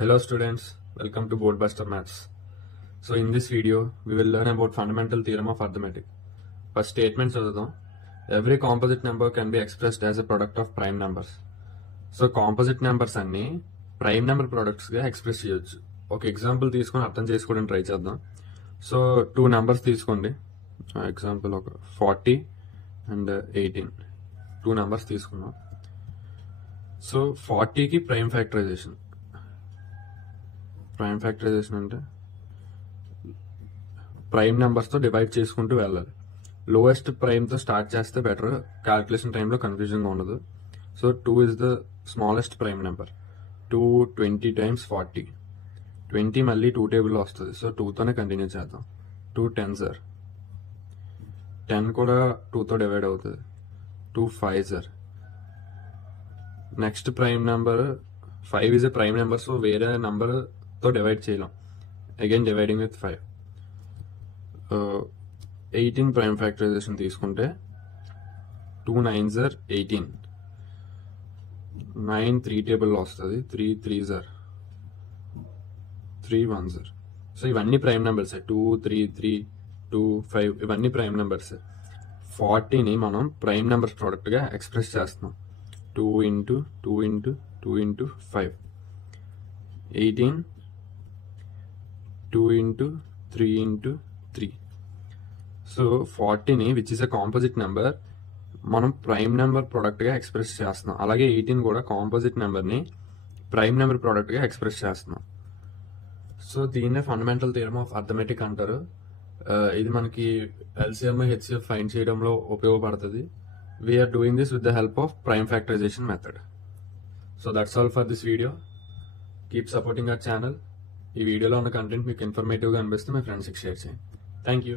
Hello students, welcome to Boardbuster Maths. So in this video, we will learn about fundamental theorem of arithmetic. First statement చదువుదాం. Every composite number can be expressed as a product of prime numbers. So composite numbers అన్ని prime number products గా express చేయొచ్చు. ఒక example తీసుకొని అర్థం చేసుకోవడానికి try చేద్దాం. So 2 numbers తీసుకోండి. ఎగ్జాంపుల్ ఒక 40 and 18. 2 numbers తీసుకున్నాం. సో 40కి ప్రైమ్ ఫ్యాక్టరైజేషన్ అంటే ప్రైమ్ నెంబర్స్తో డివైడ్ చేసుకుంటూ వెళ్ళాలి. లోయెస్ట్ ప్రైమ్తో స్టార్ట్ చేస్తే బెటర్, క్యాల్కులేషన్ టైంలో కన్ఫ్యూజన్గా ఉండదు. So 2 is the smallest prime number. 2 20 times 40. 20 మళ్ళీ 2 టేబుల్లో వస్తుంది. సో 2తోనే కంటిన్యూ చేద్దాం. 2 10s are 10 కూడా 2తో డివైడ్ అవుతుంది. 2 5s are next prime number 5 is a prime number. So వేరే నెంబర్ తో డివైడ్ చేయలేం. Again dividing with 5. 18 prime factorization తీసుకుంటే 2 9s are 18. 9 3 టేబుల్లో వస్తుంది. 3 3s are 3 1s are. So ఇవన్నీ ప్రైమ్ నెంబర్స్. 2 3 3 2 5 ఇవన్నీ ప్రైమ్ నెంబర్స్. 40ని మనం ప్రైమ్ నెంబర్స్ ప్రోడక్ట్గా ఎక్స్ప్రెస్ చేస్తున్నాం. 2 into 2 into 2 into 5. 18 2 into 3 into 3. So 40ని which is a composite number మనం ప్రైమ్ నెంబర్ ప్రోడక్ట్గా ఎక్స్ప్రెస్ చేస్తున్నాం. అలాగే 18 కూడా కాంపోజిట్ నెంబర్ని ప్రైమ్ నెంబర్ ప్రోడక్ట్గా ఎక్స్ప్రెస్ చేస్తున్నాం. సో దీన్నే ఫండమెంటల్ థియరమ్ ఆఫ్ అర్థమెటిక్ అంటారు. ఇది మనకి ఎల్సిఎం హెచ్సిఎఫ్ ఫైండ్ చేయడంలో ఉపయోగపడుతుంది. We are doing this with the help of prime factorisation method. So that's all for this video. Keep supporting our channel. ఈ వీడియోలో ఉన్న కంటెంట్ మీకు ఇన్ఫర్మేటివ్గా అనిపిస్తే మీ ఫ్రెండ్స్కి షేర్ చేయండి. Thank you.